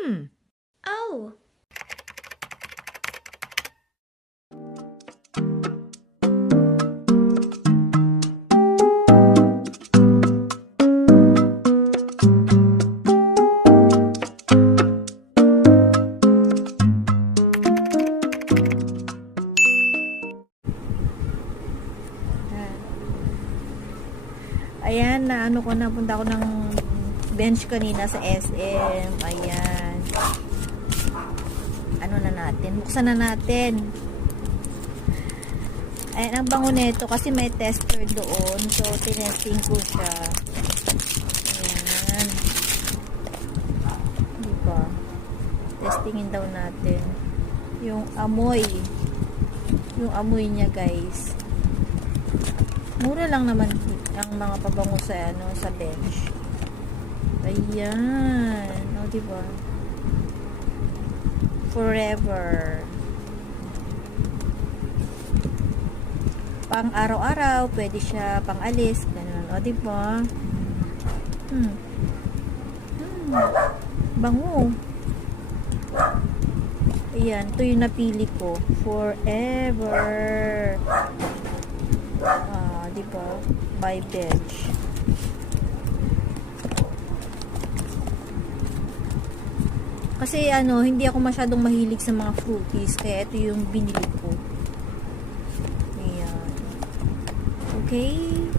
Oh. Ayan, na ano ko, napunta ko ng bench kanina sa SM. Ayan. Ano na natin? Buksan na natin. Ayan, ang bango nito kasi may tester doon. So, tinesting ko siya. Ayan. Diba? Testingin daw natin. Yung amoy. Yung amoy niya, guys. Mura lang naman ang mga pabango sa ano, sa bench. Ayan. O, diba? Forever. Pang araw-araw, pwede siya pang alis, ganun. O, diba? Bango. Ayan, ito yung napili ko. Forever. Diba? By bench. Kasi ano, hindi ako masyadong mahilig sa mga fruities, kaya ito yung binili ko. Ayan. Okay.